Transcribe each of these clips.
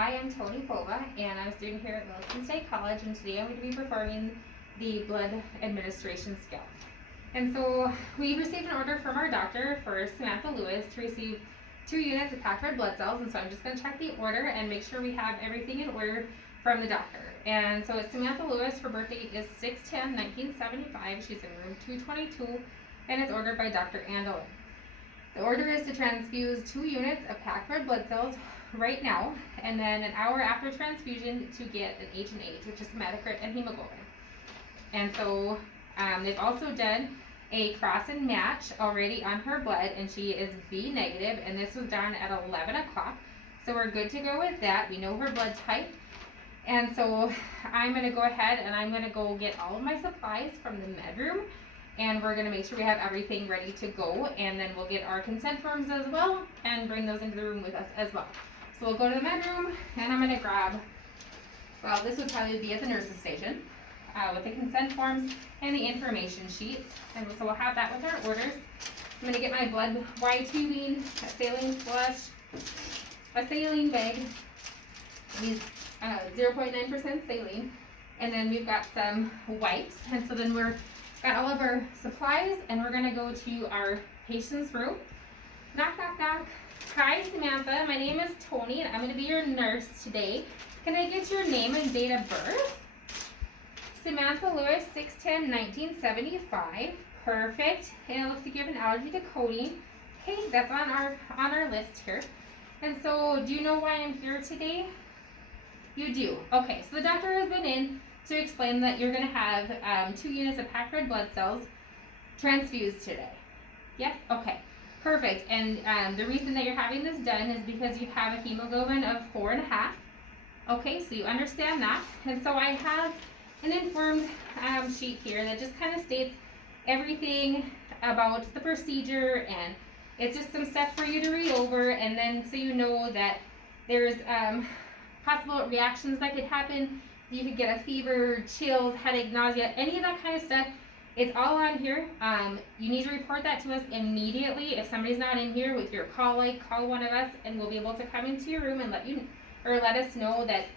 Hi, I'm Tony Bova, and I'm a student here at Wilson State College, and today I'm going to be performing the blood administration skill. And so we received an order from our doctor for Samantha Lewis to receive 2 units of packed red blood cells, and so I'm just going to check the order and make sure we have everything in order from the doctor. And so it's Samantha Lewis. Her birth date is 6/10/1975. She's in room 222, and it's ordered by Dr. Andelin. The order is to transfuse 2 units of packed red blood cells right now, and then an hour after transfusion to get an H&H, which is hematocrit and hemoglobin. And so they've also done a cross and match already on her blood, and she is B negative, and this was done at 11 o'clock. So we're good to go with that. We know her blood type. And so I'm going to go ahead and I'm going to go get all of my supplies from the med room, and we're going to make sure we have everything ready to go, and then we'll get our consent forms as well and bring those into the room with us as well. So we'll go to the med room, and I'm going to grab, well, this would probably be at the nurse's station with the consent forms and the information sheets. And so we'll have that with our orders. I'm going to get my blood Y tubing, a saline flush, a saline bag, these 0.9% saline, and then we've got some wipes. And so then we're got all of our supplies, and we're going to go to our patient's room. Knock, knock, knock. Hi, Samantha. My name is Tony, and I'm going to be your nurse today. Can I get your name and date of birth? Samantha Lewis, 6/10/1975. Perfect. And it looks like you have an allergy to codeine. Okay, that's on our list here. And so, do you know why I'm here today? You do. Okay, so the doctor has been in to explain that you're going to have 2 units of packed red blood cells transfused today. Yes? Okay. Perfect. And the reason that you're having this done is because you have a hemoglobin of 4.5. Okay, so you understand that. And so I have an informed sheet here that just kind of states everything about the procedure, and it's just some stuff for you to read over, and then so you know that there's possible reactions that could happen. You could get a fever, chills, headache, nausea, any of that kind of stuff. It's all on here. You need to report that to us immediately. If somebody's not in here with your call one of us, and we'll be able to come into your room and let us know that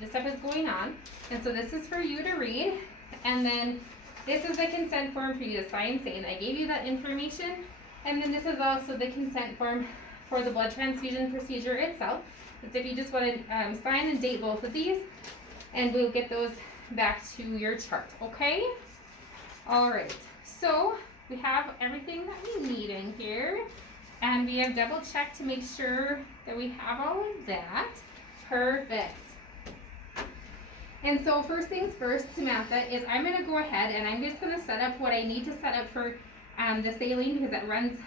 this stuff is going on. And so this is for you to read, and then this is the consent form for you to sign saying I gave you that information, and then this is also the consent form for the blood transfusion procedure itself. It's if you just want to sign and date both of these, and we'll get those back to your chart, okay? All right, so we have everything that we need in here, and we have double checked to make sure that we have all of that. Perfect. And so first things first, Samantha, is I'm going to go ahead and I'm just going to set up what I need to set up for the saline, because it runs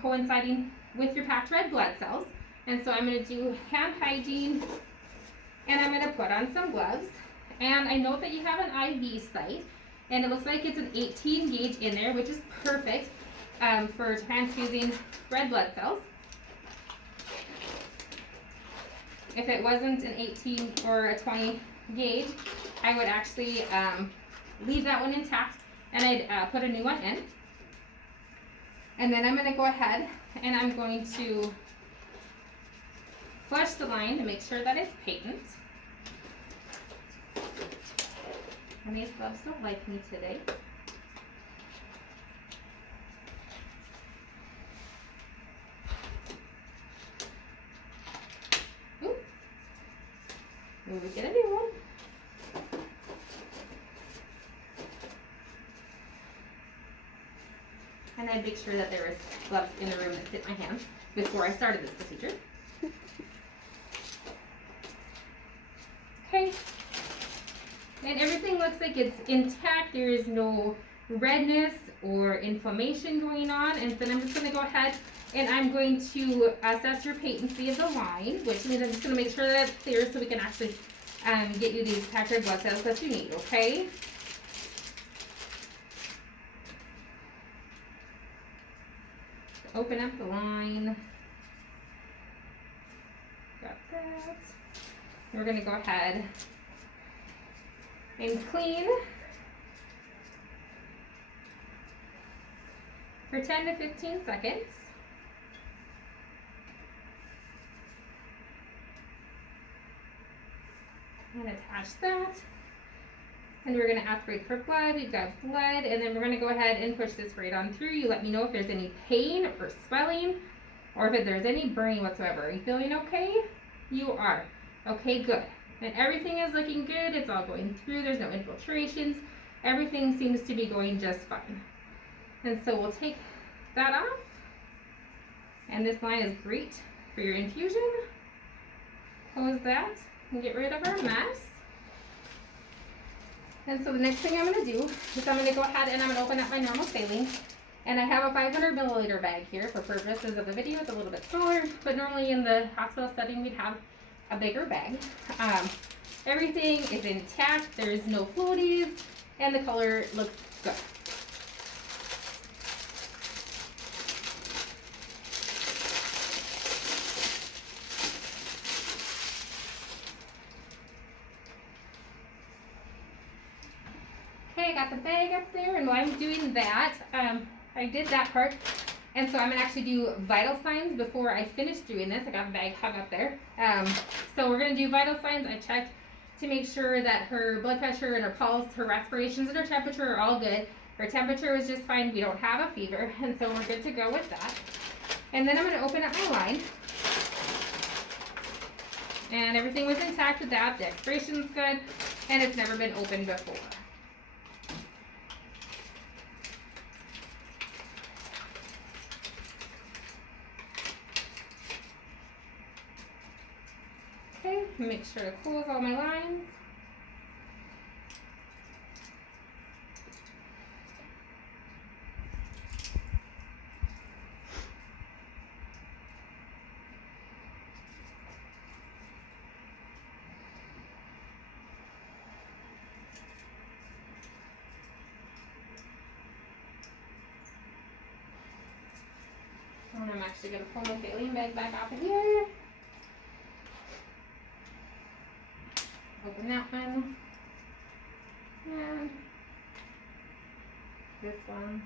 coinciding with your packed red blood cells. And so I'm going to do hand hygiene, and I'm going to put on some gloves. And I note that you have an IV site, and it looks like it's an 18 gauge in there, which is perfect for transfusing red blood cells. If it wasn't an 18 or a 20 gauge, I would actually leave that one intact, and I'd put a new one in. And then I'm going to go ahead and I'm going to flush the line to make sure that it's patent. And these gloves don't like me today. Ooh. Maybe we get a new one. And I'd make sure that there was gloves in the room that fit my hands before I started this procedure. Okay. And everything looks like it's intact. There is no redness or inflammation going on. And then I'm just going to go ahead and I'm going to assess your patency of the line, which means I'm just going to make sure that it's clear so we can actually get you these packed red blood cells that you need, okay? Open up the line. Got that. We're going to go ahead and clean for 10 to 15 seconds. and attach that. And we're going to aspirate for blood. We've got blood, and then we're going to go ahead and push this right on through. You let me know if there's any pain or swelling, or if there's any burning whatsoever. Are you feeling okay? You are. Okay, good. And everything is looking good. It's all going through. There's no infiltrations. Everything seems to be going just fine. And so we'll take that off. And this line is great for your infusion. Close that and get rid of our mess. And so the next thing I'm going to do is I'm going to go ahead and I'm going to open up my normal saline. And I have a 500 milliliter bag here for purposes of the video. It's a little bit smaller, but normally in the hospital setting we'd have a bigger bag. Everything is intact. There's no floaties, and the color looks good. Okay, I got the bag up there, and while I'm doing that, I did that part, and so I'm gonna actually do vital signs before I finish doing this. I got the bag hung up there. So we're gonna do vital signs. I checked to make sure that her blood pressure and her pulse, her respirations, and her temperature are all good. Her temperature was just fine. We don't have a fever, and so we're good to go with that. And then I'm gonna open up my line. And everything was intact with that. The expiration's good, and it's never been opened before. Okay, make sure to close all my lines. And I'm actually going to pull my saline bag back off of here. Open that one. And this one.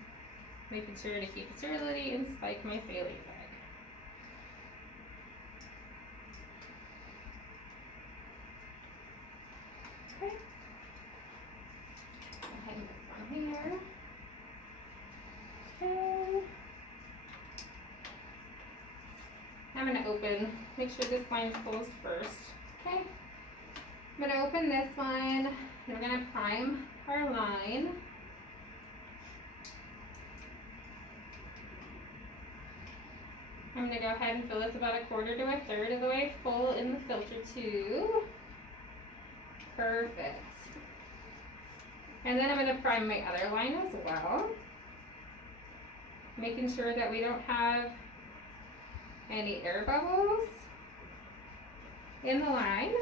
Making sure to keep sterility and spike my saline bag. Okay. Hang this one here. Okay. I'm going to open, make sure this line's closed first. Okay. I'm going to open this one, and we're going to prime our line. I'm going to go ahead and fill this about 1/4 to 1/3 of the way full in the filter tube. Perfect. And then I'm going to prime my other line as well. Making sure that we don't have any air bubbles in the line.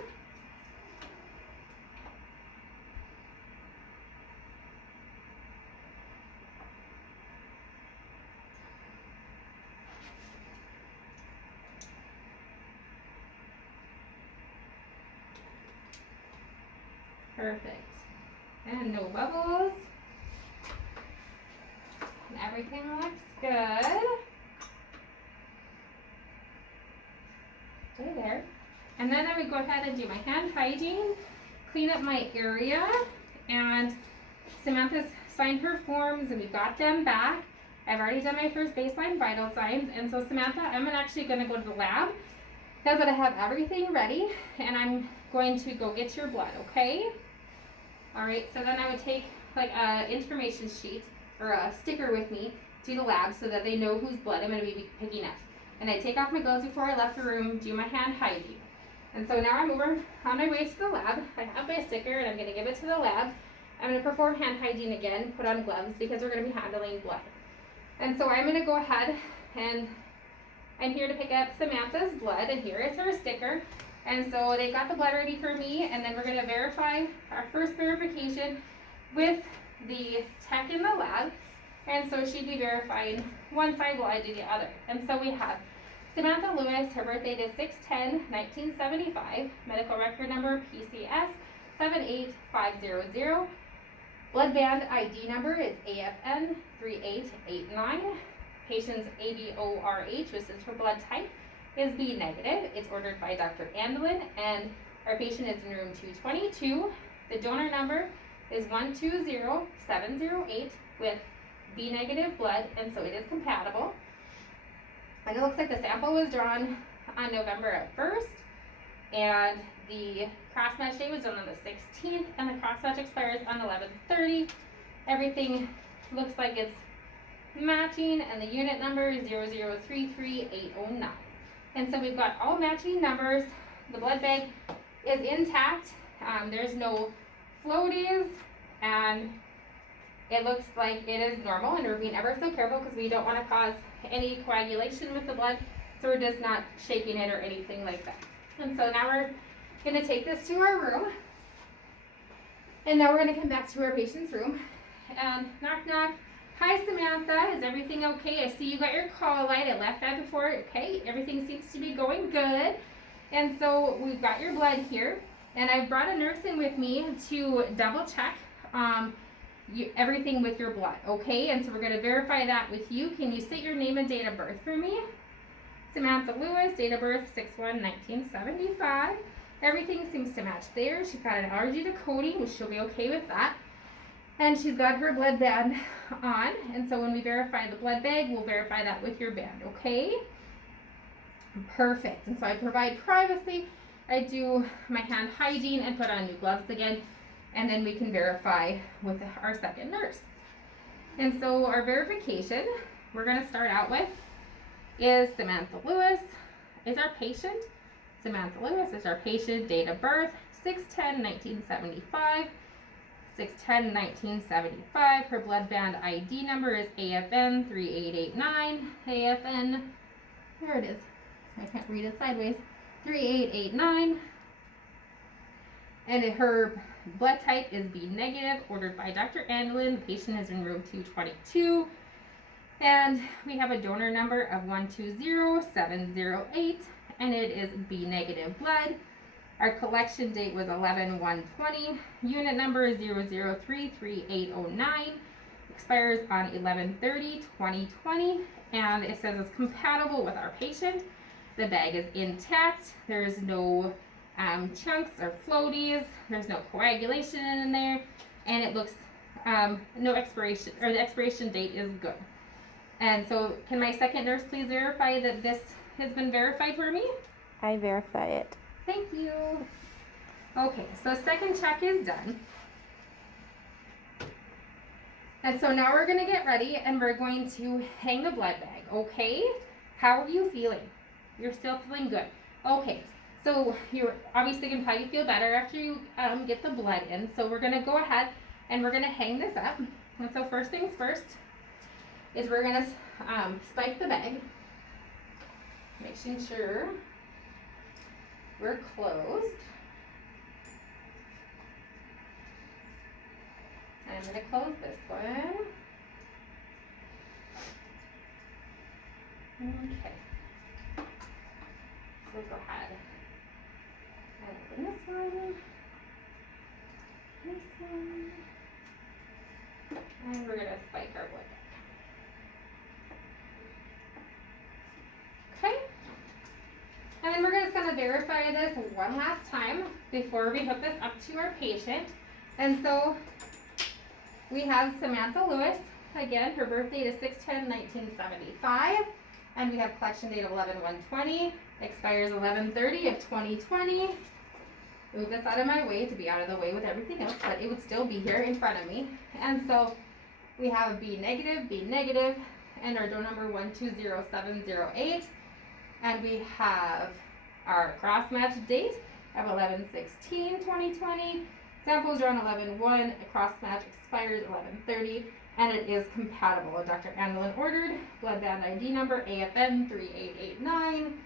Perfect. And no bubbles. And everything looks good. Stay there. And then I would go ahead and do my hand hygiene, clean up my area, and Samantha's signed her forms and we got them back. I've already done my first baseline vital signs, and so Samantha, I'm actually going to go to the lab now that I have everything ready, and I'm going to go get your blood, okay? Alright, so then I would take like a information sheet or a sticker with me to the lab so that they know whose blood I'm going to be picking up. And I take off my gloves before I left the room, do my hand hygiene. And so now I'm over on my way to the lab. I have my sticker and I'm going to give it to the lab. I'm going to perform hand hygiene again, put on gloves because we're going to be handling blood. And so I'm going to go ahead and I'm here to pick up Samantha's blood, and here is her sticker. And so they got the blood ready for me, and then we're going to verify our first verification with the tech in the lab. And so she'd be verifying one side while I do the other. And so we have Samantha Lewis, her birthday is 6/10/1975, medical record number PCS 78500. Blood band ID number is AFN 3889. Patient's ABORH, which is her blood type, is B negative. It's ordered by Dr. Andelin, and Our patient is in room 222. The donor number is 120708 with B negative blood, and so it is compatible. And it looks like the sample was drawn on November 1st, and the cross-match date was done on the 16th, and the cross-match expires on 11/30. Everything looks like it's matching, and the unit number is 0033809. And so we've got all matching numbers. The blood bag is intact. There's no floaties, and it looks like it is normal, and we're being ever so careful because we don't want to cause any coagulation with the blood, so we're just not shaking it or anything like that. And so now we're going to take this to our room, and now we're going to come back to our patient's room, and knock knock. Hi Samantha, is everything okay? I see you got your call light. I left that before. Okay, everything seems to be going good. And so we've got your blood here, and I've brought a nurse in with me to double check everything with your blood, okay? And so we're going to verify that with you. Can you state your name and date of birth for me? Samantha Lewis, date of birth 6/1/1975. Everything seems to match there. She's got an allergy to codeine, which she'll be okay with that. And she's got her blood band on, and so when we verify the blood bag, we'll verify that with your band, okay? Perfect. And so I provide privacy. I do my hand hygiene and put on new gloves again, and then we can verify with our second nurse. And so our verification, we're going to start out with is Samantha Lewis is our patient. Samantha Lewis is our patient. Date of birth 6/10/1975. 6/10/1975. Her blood band ID number is AFN 3889. AFN, there it is. I can't read it sideways. 3889. And her blood type is B negative, ordered by Dr. Andelin. The patient is in room 222. And we have a donor number of 120708, and it is B negative blood. Our collection date was 11/1/20. Unit number is 0033809. Expires on 11/30/2020, and it says it's compatible with our patient. The bag is intact. There's no chunks or floaties. There's no coagulation in there, and it looks no expiration, or the expiration date is good. And so, can my second nurse please verify that this has been verified for me? I verify it. Thank you. Okay, so second check is done. And so now we're going to get ready, and we're going to hang the blood bag, okay? How are you feeling? You're still feeling good. Okay, so you're obviously going to probably feel better after you get the blood in. So we're going to go ahead and we're going to hang this up. And so first things first is we're going to spike the bag, making sure we're closed. I'm going to close this one. Okay. So we'll go ahead and open this one. This one. And we're going to spike our blood back. Okay. And then we're just going to verify this one last time before we hook this up to our patient. And so we have Samantha Lewis. Again, her birth date is 6/10/1975. And we have collection date of 11/1/20. Expires 11/30/2020. Move this out of my way to be out of the way with everything else, but it would still be here in front of me. And so we have a B negative, and our donor number 120708. And we have our cross-match date of 11/16/2020. Samples drawn 11/1. Cross-match expires 11/30, and it is compatible. Dr. Andelin ordered. Blood band ID number AFN 3889.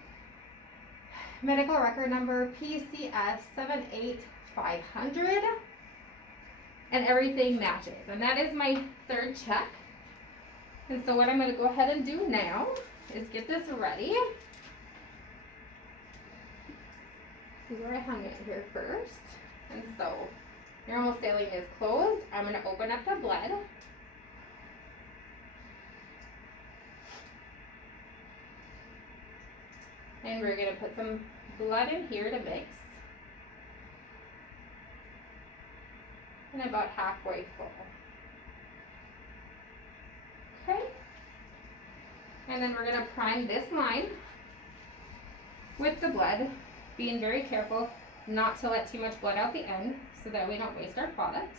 Medical record number PCS 78500. And everything matches. And that is my third check. And so what I'm going to go ahead and do now is get this ready. See where I hung it here first. And so normal saline is closed. I'm going to open up the blood. And we're going to put some blood in here to mix. and about halfway full. Okay. And then we're going to prime this line with the blood, being very careful not to let too much blood out the end so that we don't waste our product.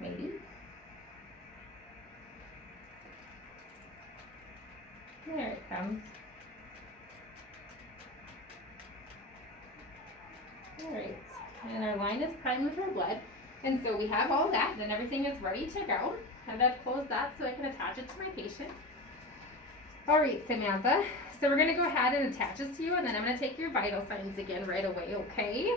Maybe. There it comes. Alright, and our line is primed with our blood. And so we have all that, then everything is ready to go. And I've closed that so I can attach it to my patient. Alright, Samantha, so we're going to go ahead and attach this to you, and then I'm going to take your vital signs again right away, okay?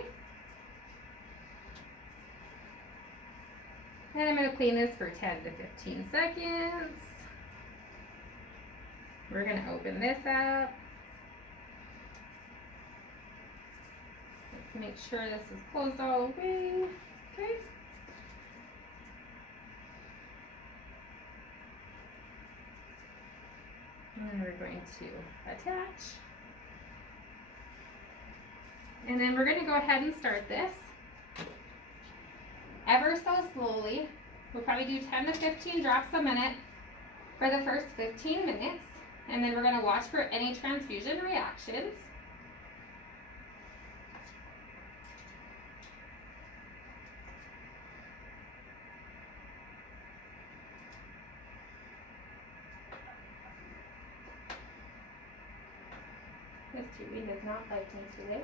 And I'm going to clean this for 10 to 15 seconds. We're going to open this up. Let's make sure this is closed all the way. Okay. And we're going to attach. And then we're going to go ahead and start this. Ever so slowly. We'll probably do 10 to 15 drops a minute for the first 15 minutes. And then we're going to watch for any transfusion reactions. Miss Julie does not like me today.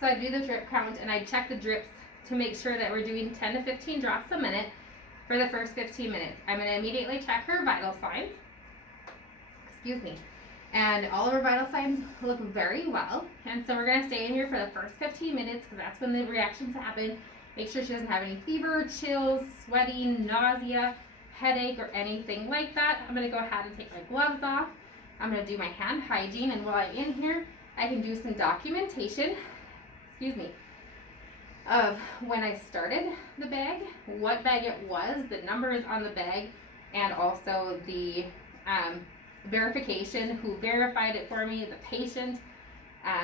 So I do the drip count and I check the drips to make sure that we're doing 10 to 15 drops a minute for the first 15 minutes. I'm going to immediately check her vital signs. Excuse me. And all of her vital signs look very well. And so we're going to stay in here for the first 15 minutes because that's when the reactions happen. Make sure she doesn't have any fever, chills, sweating, nausea, headache, or anything like that. I'm going to go ahead and take my gloves off. I'm going to do my hand hygiene, and while I'm in here, I can do some documentation, of when I started the bag, what bag it was, the numbers on the bag, and also the verification, who verified it for me, the patient,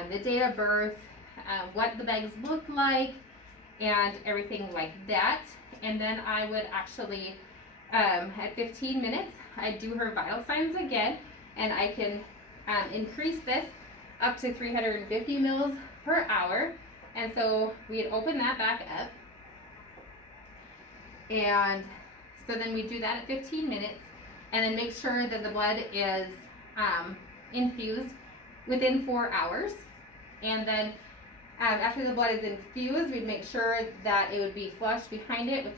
the date of birth, what the bags looked like, and everything like that. And then I would actually, at 15 minutes, I'd do her vital signs again, and I can increase this up to 350 mils per hour. And so we'd open that back up. And so then we do that at 15 minutes, and then make sure that the blood is infused within 4 hours. And then after the blood is infused, we'd make sure that it would be flushed behind it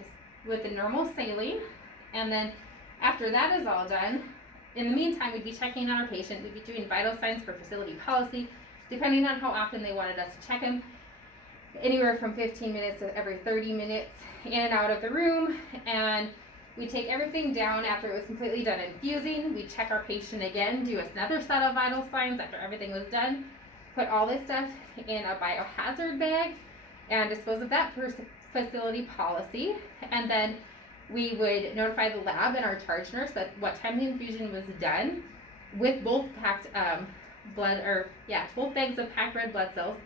with the normal saline. And then after that is all done, in the meantime, we'd be checking on our patient. We'd be doing vital signs for facility policy, depending on how often they wanted us to check them. Anywhere from 15 minutes to every 30 minutes, in and out of the room. And we take everything down after it was completely done infusing. We check our patient again, do another set of vital signs after everything was done, put all this stuff in a biohazard bag, and dispose of that per facility policy. And then we would notify the lab and our charge nurse that what time the infusion was done, with both packed both bags of packed red blood cells,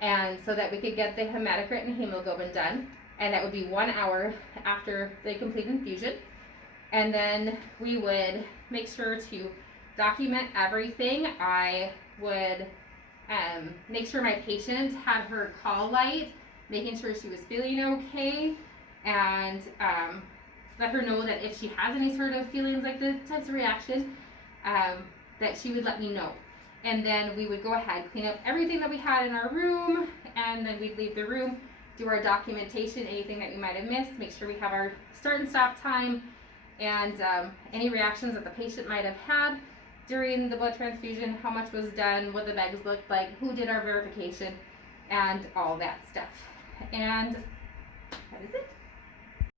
and so that we could get the hematocrit and hemoglobin done. And that would be 1 hour after the complete infusion. And then we would make sure to document everything. I would make sure my patient had her call light, making sure she was feeling okay, and let her know that if she has any sort of feelings like this types of reaction, that she would let me know. And then we would go ahead, clean up everything that we had in our room, and then we'd leave the room, do our documentation, anything that we might have missed, make sure we have our start and stop time, and any reactions that the patient might have had during the blood transfusion, how much was done, what the bags looked like, who did our verification, and all that stuff. And that is it.